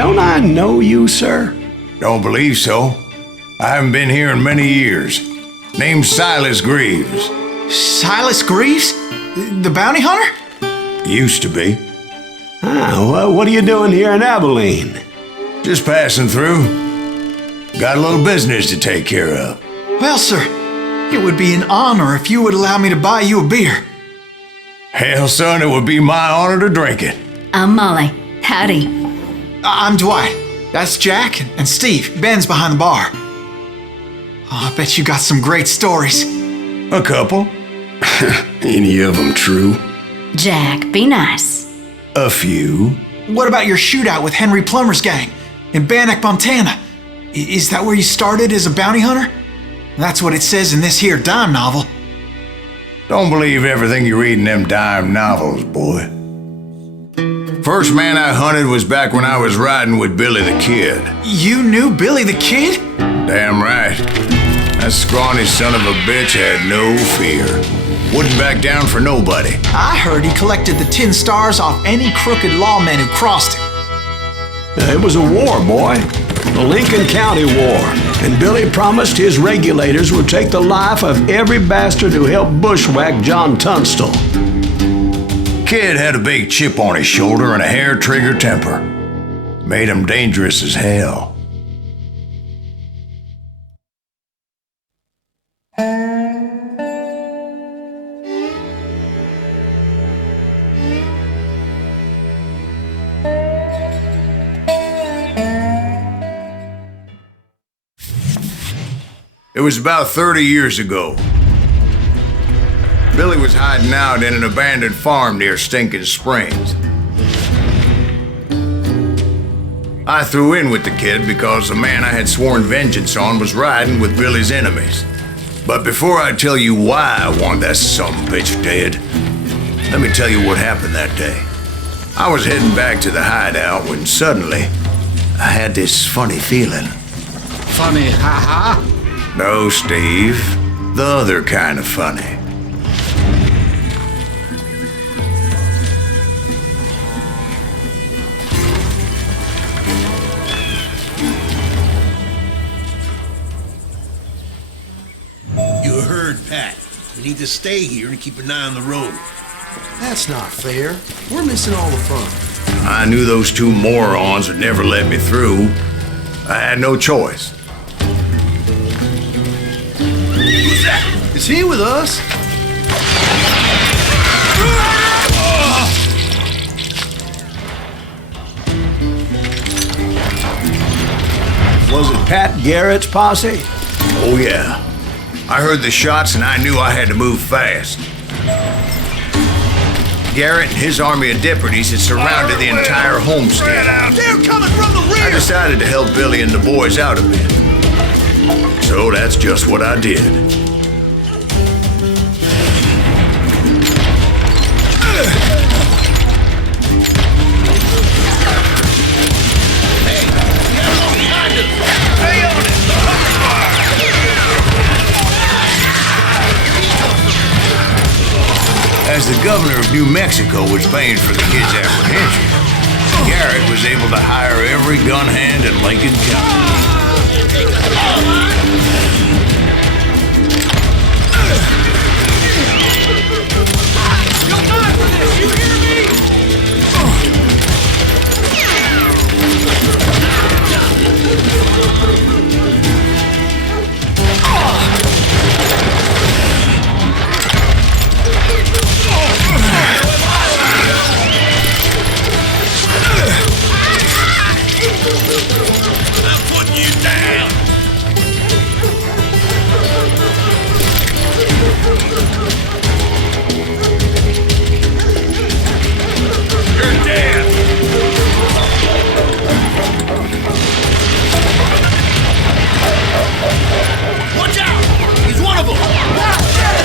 don't I know you, sir? Don't believe so. I haven't been here in many years. Name's Silas Greaves. Silas Greaves? The bounty hunter? Used to be. Well, what are you doing here in Abilene? Just passing through. Got a little business to take care of. Well, sir, it would be an honor if you would allow me to buy you a beer. Hell, son, it would be my honor to drink it. I'm Molly. Howdy. I'm Dwight. That's Jack and Steve. Ben's behind the bar. Oh, I bet you got some great stories. A couple. Any of them true? Jack, be nice. A few. What about your shootout with Henry Plummer's gang in Bannock, Montana? Is that where you started as a bounty hunter? That's what it says in this here dime novel. Don't believe everything you read in them dime novels, boy. First man I hunted was back when I was riding with Billy the Kid. You knew Billy the Kid? Damn right. That scrawny son of a bitch had no fear. Wouldn't back down for nobody. I heard he collected the 10 stars off any crooked lawmen who crossed him. It was a war, boy. The Lincoln County War. And Billy promised his regulators would take the life of every bastard who helped bushwhack John Tunstall. Kid had a big chip on his shoulder and a hair-trigger temper. Made him dangerous as hell. It was about 30 years ago. Billy was hiding out in an abandoned farm near Stinking Springs. I threw in with the kid because the man I had sworn vengeance on was riding with Billy's enemies. But before I tell you why I want that sumbitch dead, let me tell you what happened that day. I was heading back to the hideout when suddenly I had this funny feeling. Funny, ha-ha? No, Steve. The other kind of funny. You heard Pat. We need to stay here and keep an eye on the road. That's not fair. We're missing all the fun. I knew those two morons would never let me through. I had no choice. Who's that? Is he with us? Was it Pat Garrett's posse? Oh, yeah. I heard the shots and I knew I had to move fast. Garrett and his army of deputies had surrounded the entire homestead. They're coming from the I rear! decided to help Billy and the boys out a bit. So that's just what I did. As the governor of New Mexico was paying for the kid's apprehension, Garrett was able to hire every gun hand in Lincoln County. You'll die for this, you hear me? I'm putting you down. You're dead. Watch out! He's one of them.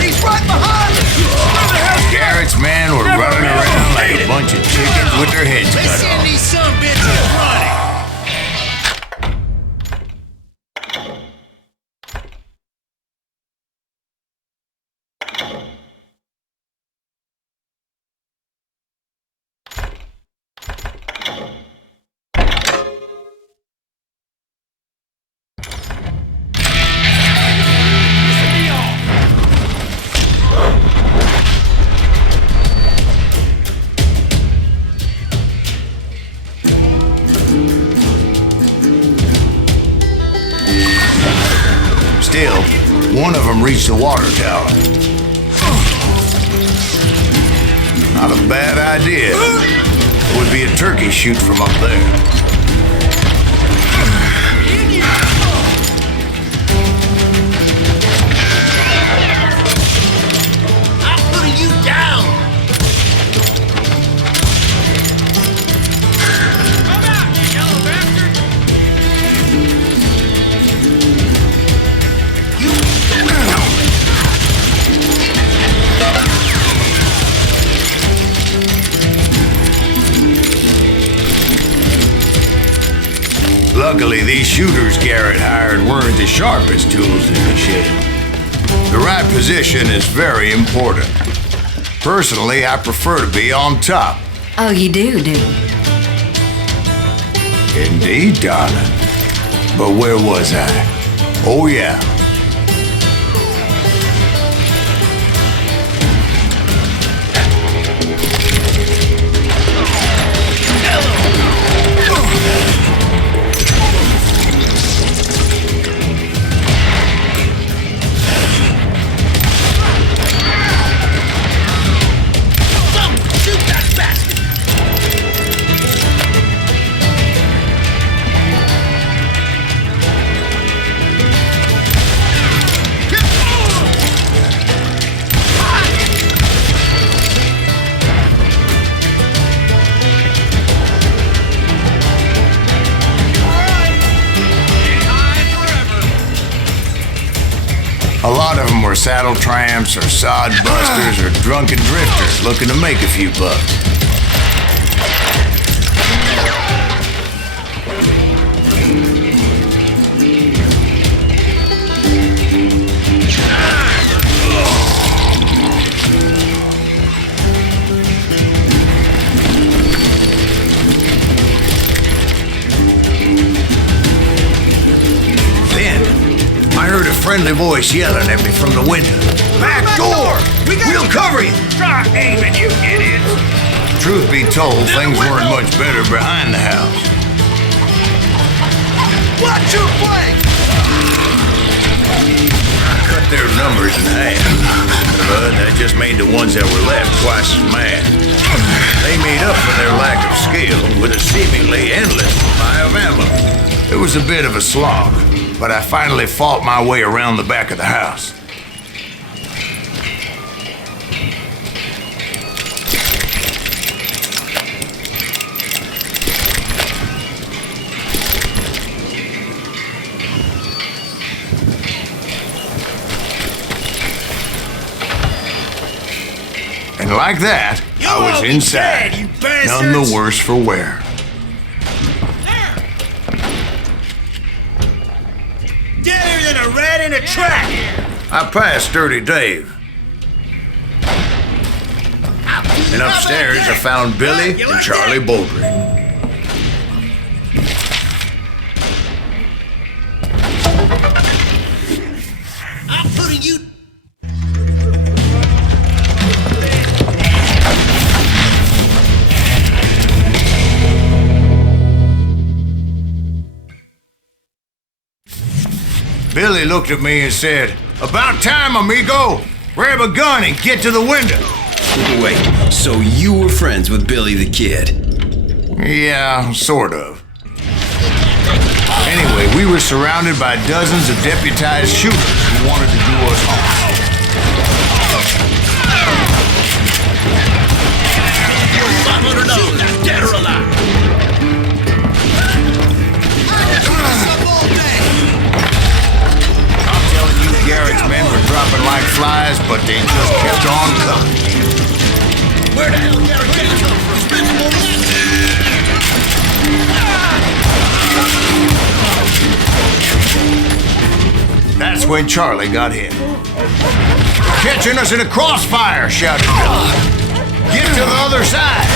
He's right behind us. Garrett's men were running around like a bunch of chickens with their heads Let's cut send off. these some bitches running. one of them reached the water tower. Not a bad idea. It would be a turkey shoot from up there. Luckily, these shooters Garrett hired weren't the sharpest tools in the shed. The right position is very important. Personally, I prefer to be on top. Oh, you do? Indeed, darling. But where was I? Oh, yeah. A lot of them were saddle tramps or sod busters or drunken drifters looking to make a few bucks. I heard a friendly voice yelling at me from the window. Back door! We'll cover you! Start aiming, you idiots! Truth be told, things weren't much better behind the house. Watch your flank! I cut their numbers in half, but that just made the ones that were left twice as mad. They made up for their lack of skill with a seemingly endless supply of ammo. It was a bit of a slog, but I finally fought my way around the back of the house. And like that, I was inside, none the worse for wear. Deader than a rat in a trap! I passed Dirty Dave. And upstairs I found Billy and Charlie Baldry. I'm putting you... Billy looked at me and said, "About time, amigo! Grab a gun and get to the window!" Wait, so you were friends with Billy the Kid? Yeah, sort of. Anyway, we were surrounded by dozens of deputized shooters who wanted to do us harm. $500, dead or alive! Garrett's men were dropping like flies, but they just kept on coming. Where the hell Garrett get his come from? Spend some more money. That's when Charlie got hit. "Catching us in a crossfire," shouted Billy. "Get to the other side."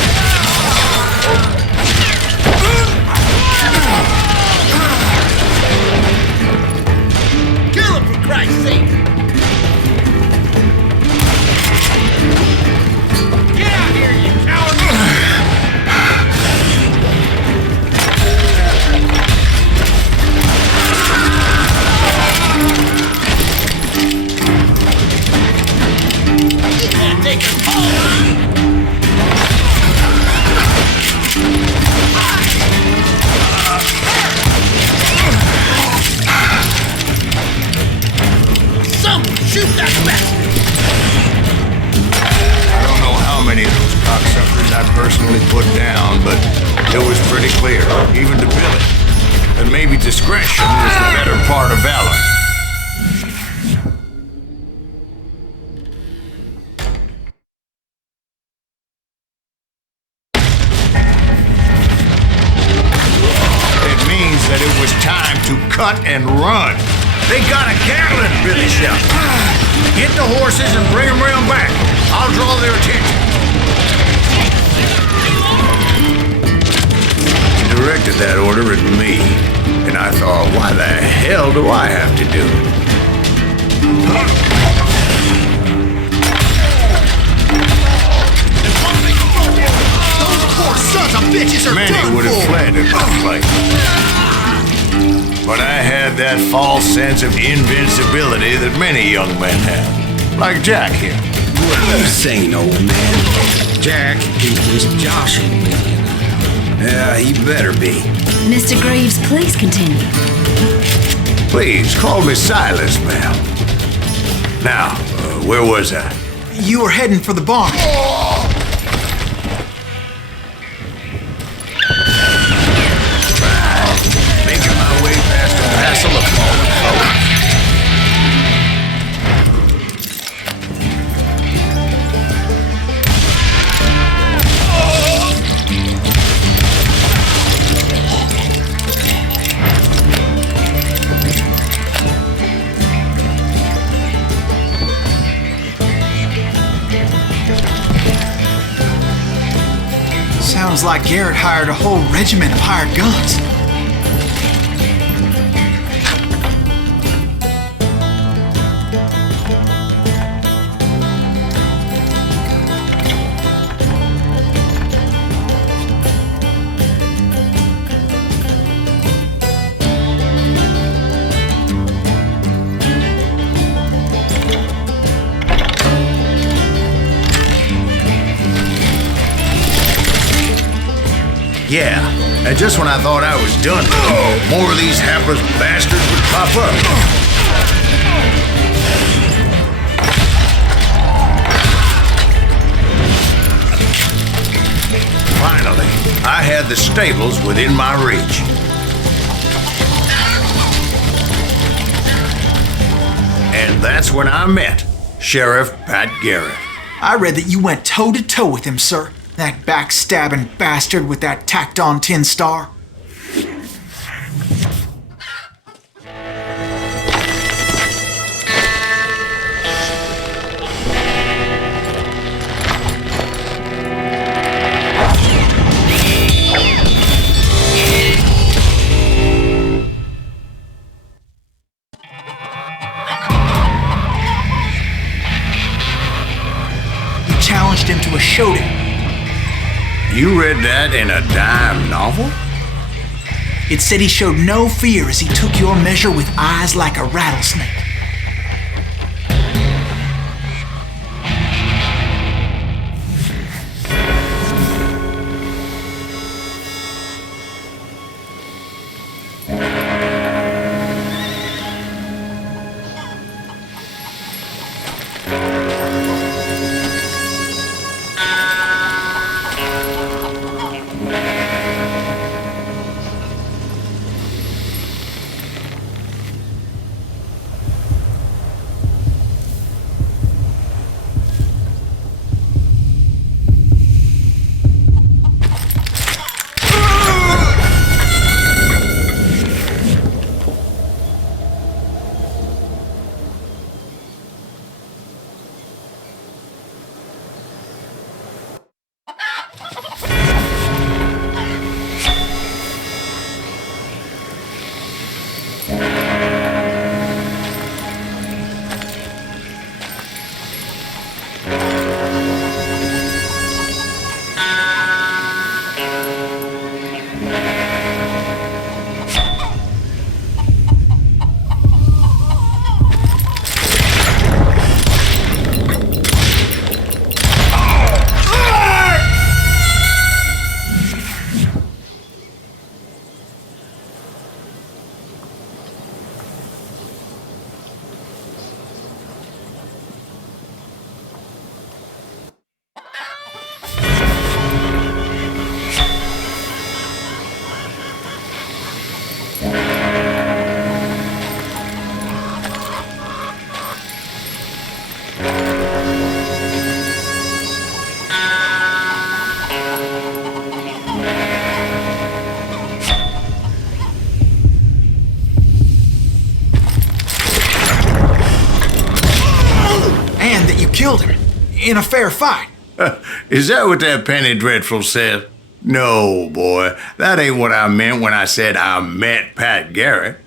Kill him, for Christ's sake! Get out here, you coward! personally put down, but it was pretty clear, even to Billy, that maybe discretion was the better part of valor. It means that it was time to cut and run. They got a Gatling, Billy shouted. Get the horses and bring them round back. I'll draw their attention. He directed that order at me, and I thought, why the hell do I have to do it? Those poor sons of bitches are Many done would have for. fled in my place. But I had that false sense of invincibility that many young men have. Like Jack here. What are you saying, old man? Jack, he was joshing me. Yeah, he better be. Mr. Greaves, please continue. Please, call me Silas, ma'am. Now, where was I? You were heading for the barn. Making my way past a passel of fallen foes. Sounds like Garrett hired a whole regiment of hired guns. Yeah, and just when I thought I was done, more of these hapless bastards would pop up. Finally, I had the stables within my reach. And that's when I met Sheriff Pat Garrett. I read that you went toe-to-toe with him, sir. That backstabbing bastard with that tacked-on tin star. You challenged him to a showdown. You read that in a dime novel? It said he showed no fear as he took your measure with eyes like a rattlesnake. in a fair fight. Is that what that penny dreadful said? No, boy, that ain't what I meant when I said I met Pat Garrett.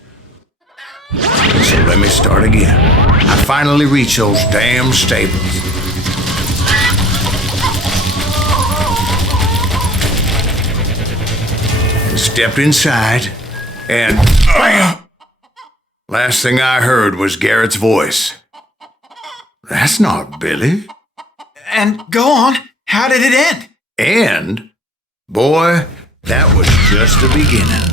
So let me start again. I finally reached those damn stables. Stepped inside, and bam! Last thing I heard was Garrett's voice. That's not Billy. And go on, how did it end? And, boy, that was just the beginning.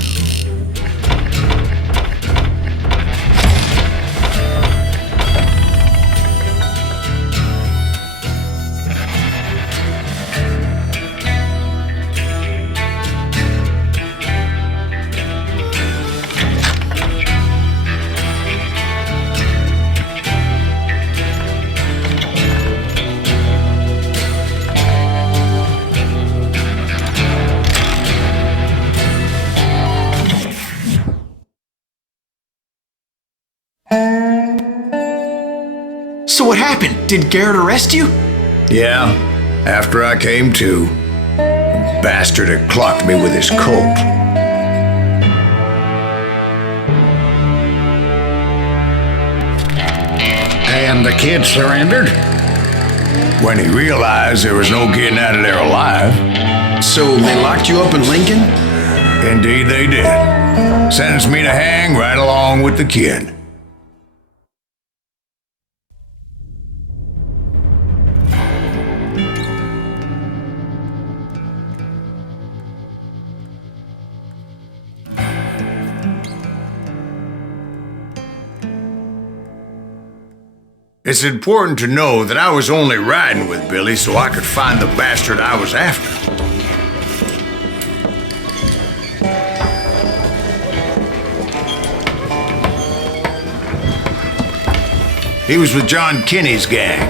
So what happened? Did Garrett arrest you? Yeah, after I came to, the bastard had clocked me with his Colt. And the kid surrendered? When he realized there was no getting out of there alive. So they locked you up in Lincoln? Indeed they did. Sentenced me to hang right along with the kid. It's important to know that I was only riding with Billy so I could find the bastard I was after. He was with John Kinney's gang,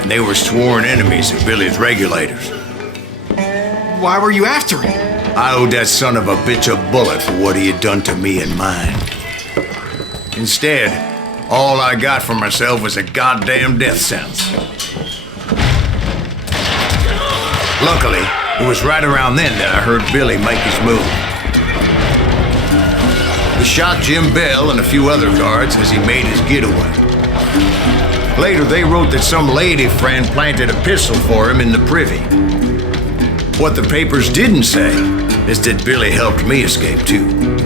and they were sworn enemies of Billy's regulators. Why were you after him? I owed that son of a bitch a bullet for what he had done to me and mine. Instead, all I got for myself was a goddamn death sentence. Luckily, it was right around then that I heard Billy make his move. He shot Jim Bell and a few other guards as he made his getaway. Later, they wrote that some lady friend planted a pistol for him in the privy. What the papers didn't say is that Billy helped me escape too.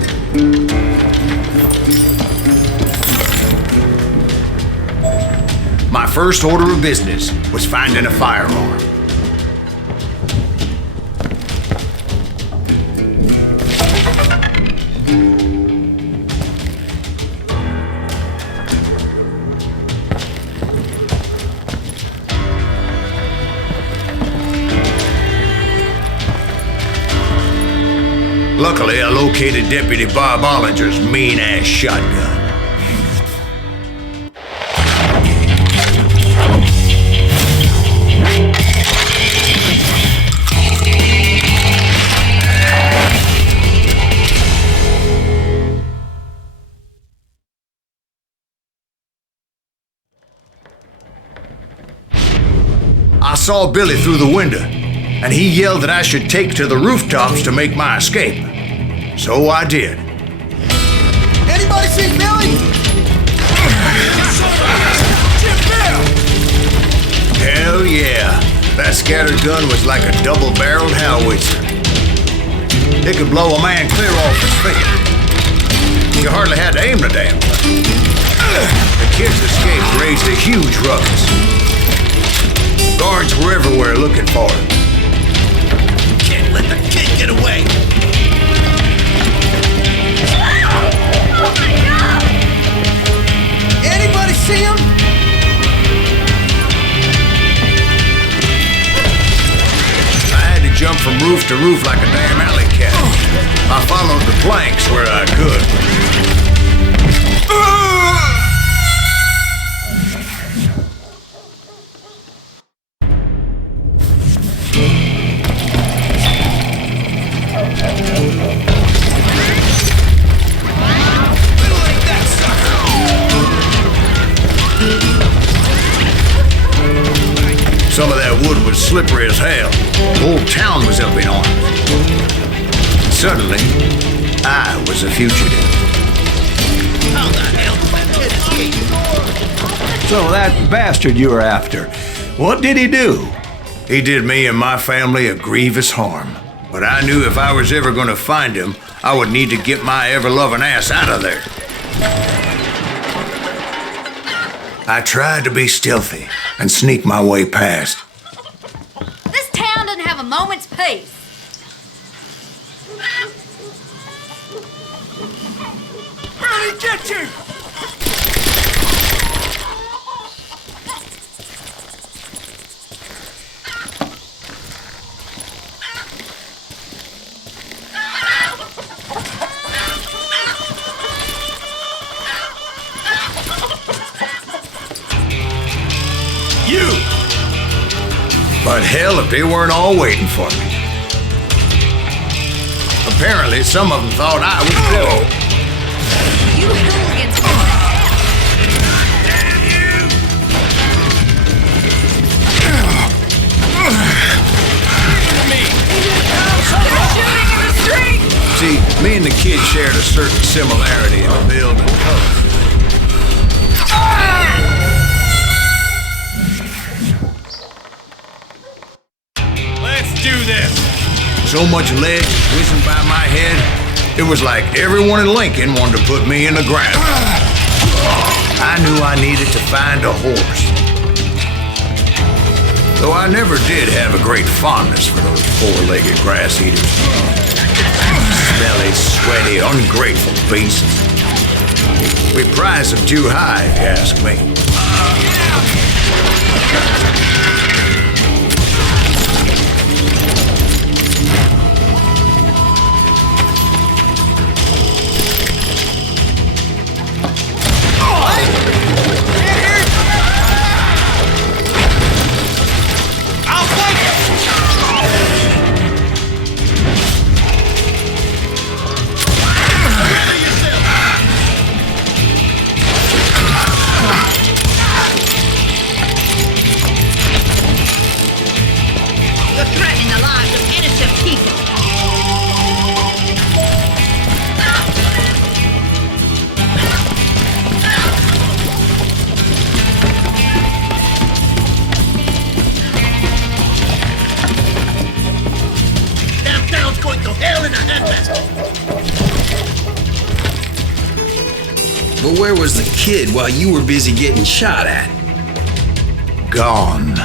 My first order of business was finding a firearm. Luckily, I located Deputy Bob Ollinger's mean-ass shotgun. I saw Billy through the window, and he yelled that I should take to the rooftops to make my escape. So I did. Anybody see Billy? Jim Bell! Hell yeah. That scattered gun was like a double-barreled howitzer. It could blow a man clear off his feet. You hardly had to aim the damn thing. The kid's escape raised a huge ruckus. Guards were everywhere looking for him. Can't let the kid get away! Anybody see him? I had to jump from roof to roof like a damn alley cat. I followed the planks where I could. wood was slippery as hell. The whole town was up in arms. Suddenly, I was a fugitive. How the hell did that kid escape? So that bastard you were after, what did he do? He did me and my family a grievous harm. But I knew if I was ever going to find him, I would need to get my ever-loving ass out of there. I tried to be stealthy and sneak my way past. This town doesn't have a moment's peace. Billy, get you! But hell, if they weren't all waiting for me. Apparently, some of them thought I was Bill. You hooligans! Shooting in the street! See, me and the kid shared a certain similarity in build and color. Do this! So much lead whizzing by my head, it was like everyone in Lincoln wanted to put me in the ground. I knew I needed to find a horse. Though I never did have a great fondness for those four-legged grass eaters. Smelly, sweaty, ungrateful beasts. We prize them too high, if you ask me. But where was the kid while you were busy getting shot at? Gone.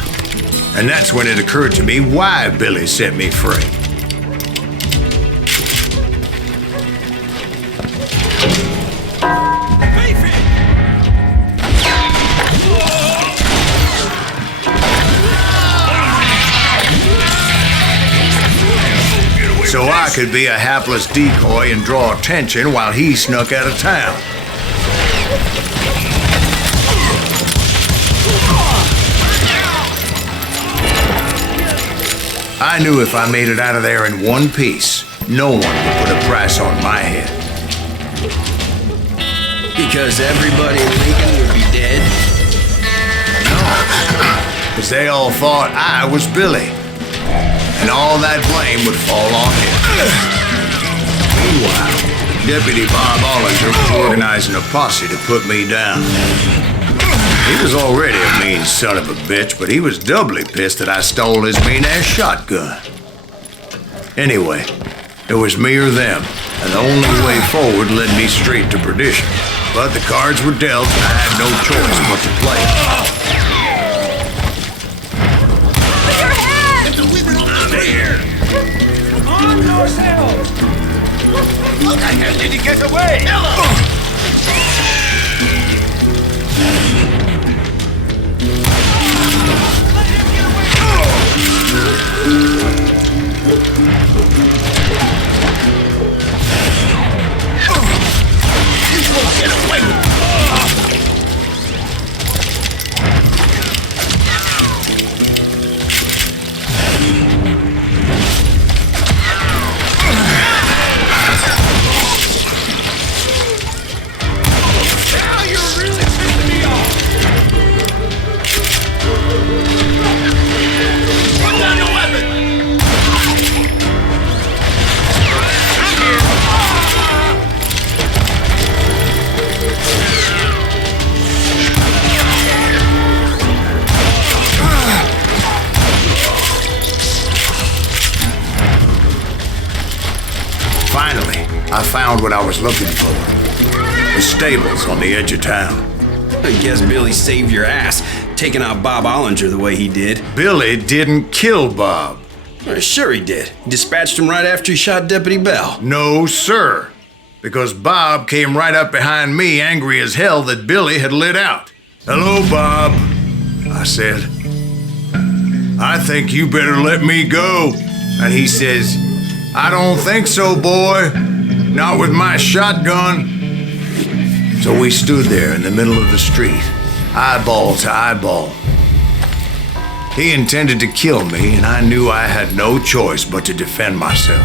And that's when it occurred to me why Billy set me free. So I could be a hapless decoy and draw attention while he snuck out of town. I knew if I made it out of there in one piece, no one would put a price on my head. Because everybody in Lincoln would be dead? No, because they all thought I was Billy. And all that blame would fall on him. Meanwhile, Deputy Bob Ollinger was organizing a posse to put me down. He was already a mean son of a bitch, but he was doubly pissed that I stole his mean-ass shotgun. Anyway, it was me or them, and the only way forward led me straight to perdition. But the cards were dealt, and I had no choice but to play. On yourself! How the hell did he get away? You won't get away with it! I found what I was looking for. The stables on the edge of town. I guess Billy saved your ass, taking out Bob Ollinger the way he did. Billy didn't kill Bob. Sure he did. He dispatched him right after he shot Deputy Bell. No, sir. Because Bob came right up behind me, angry as hell that Billy had lit out. "Hello, Bob," I said. "I think you better let me go." And he says, "I don't think so, boy. Not with my shotgun." So we stood there in the middle of the street, eyeball to eyeball. He intended to kill me, and I knew I had no choice but to defend myself.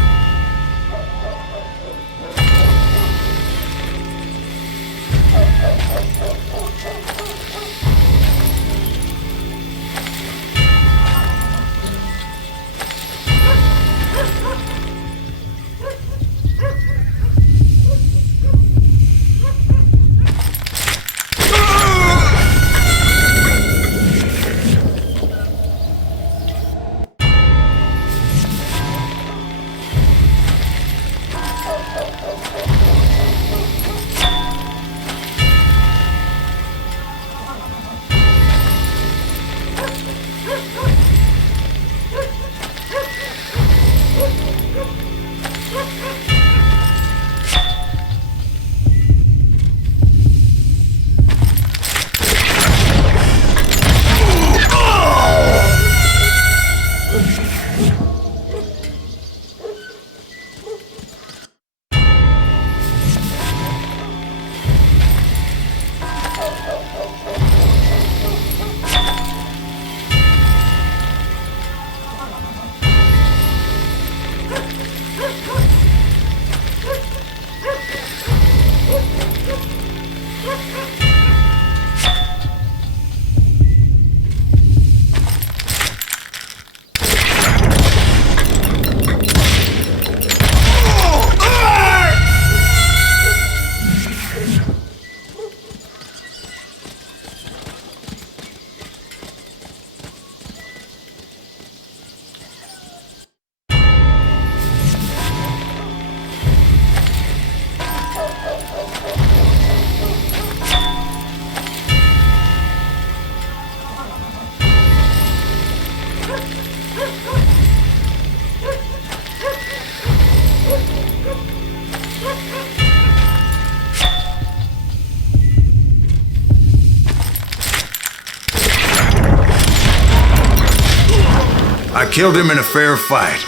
I killed him in a fair fight.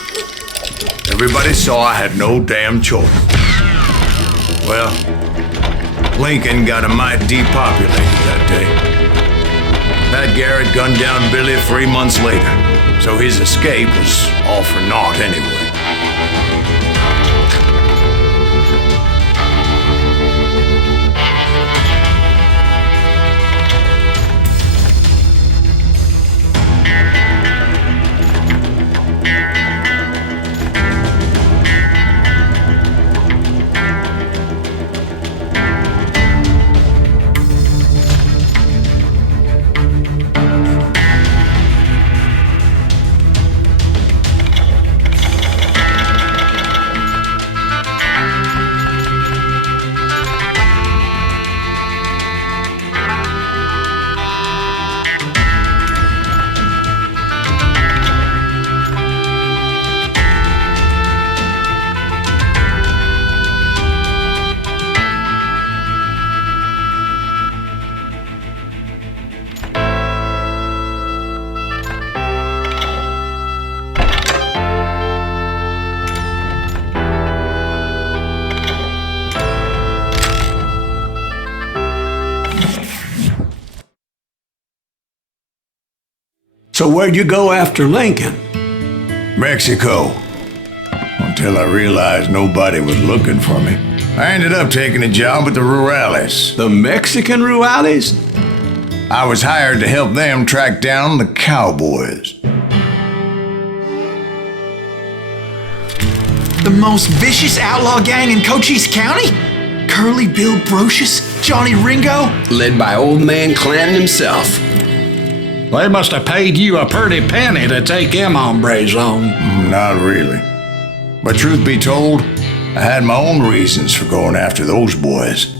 Everybody saw I had no damn choice. Well, Lincoln got a mite depopulated that day. Pat Garrett gunned down Billy 3 months later, so his escape was all for naught anyway. So where'd you go after Lincoln? Mexico. Until I realized nobody was looking for me. I ended up taking a job at the Rurales. The Mexican Rurales? I was hired to help them track down the cowboys. The most vicious outlaw gang in Cochise County? Curly Bill Brocious? Johnny Ringo? Led by Old Man Clanton himself. They must have paid you a pretty penny to take them hombres on. Not really. But truth be told, I had my own reasons for going after those boys.